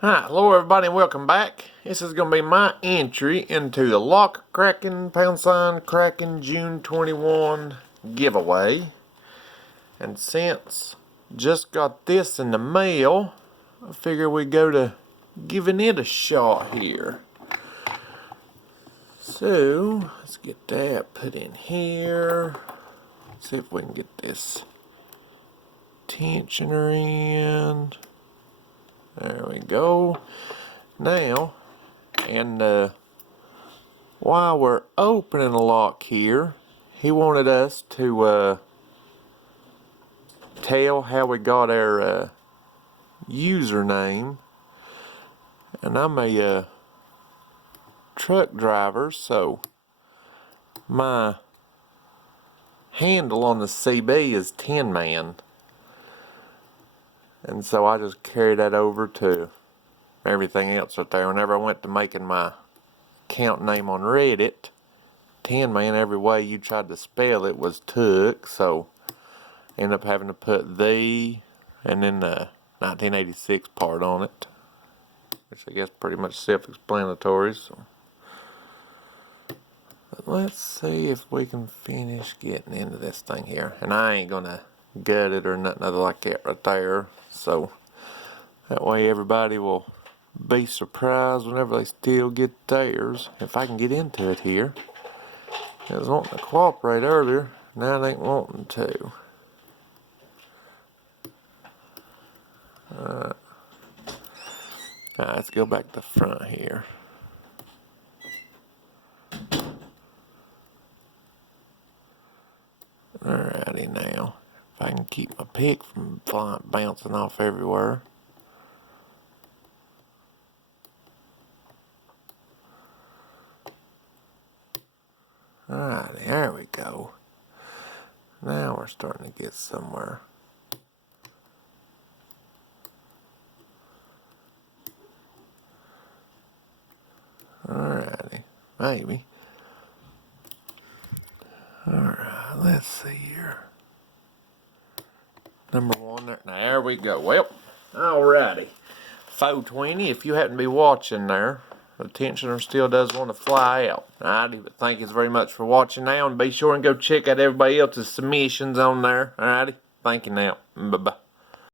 Hi, hello everybody and welcome back. This is going to be my entry into the Lock Cracking # Cracking June 21 giveaway. And since just got this in the mail, I figure we go to giving it a shot here. So, let's get that put in here. See if we can get this tensioner in. There we go. Now, and while we're opening the lock here, he wanted us to tell how we got our username. And I'm a truck driver, so my handle on the CB is Tin Man. And so I just carried that over to everything else right there. Whenever I went to making my account name on Reddit, Tin Man, every way you tried to spell it was took, so ended up having to put the and then the 1986 part on it, which I guess pretty much self-explanatory. So but let's see if we can finish getting into this thing here, and I ain't gonna gut it or nothing other like that right there, so that way everybody will be surprised whenever they still get theirs. If I can get into it here. It was wanting to cooperate earlier, now it ain't wanting to. Alright, let's go back to the front here. Alrighty now. If I can keep my pick from bouncing off everywhere. Alrighty, there we go. Now we're starting to get somewhere. Alrighty, maybe. Alright, let's see here. Number one there. Now, there we go. Well, alrighty. 420, if you happen to be watching there, the tensioner still does want to fly out. Alrighty, but thank you very much for watching now, and be sure and go check out everybody else's submissions on there. Alrighty, thank you now. Bye-bye.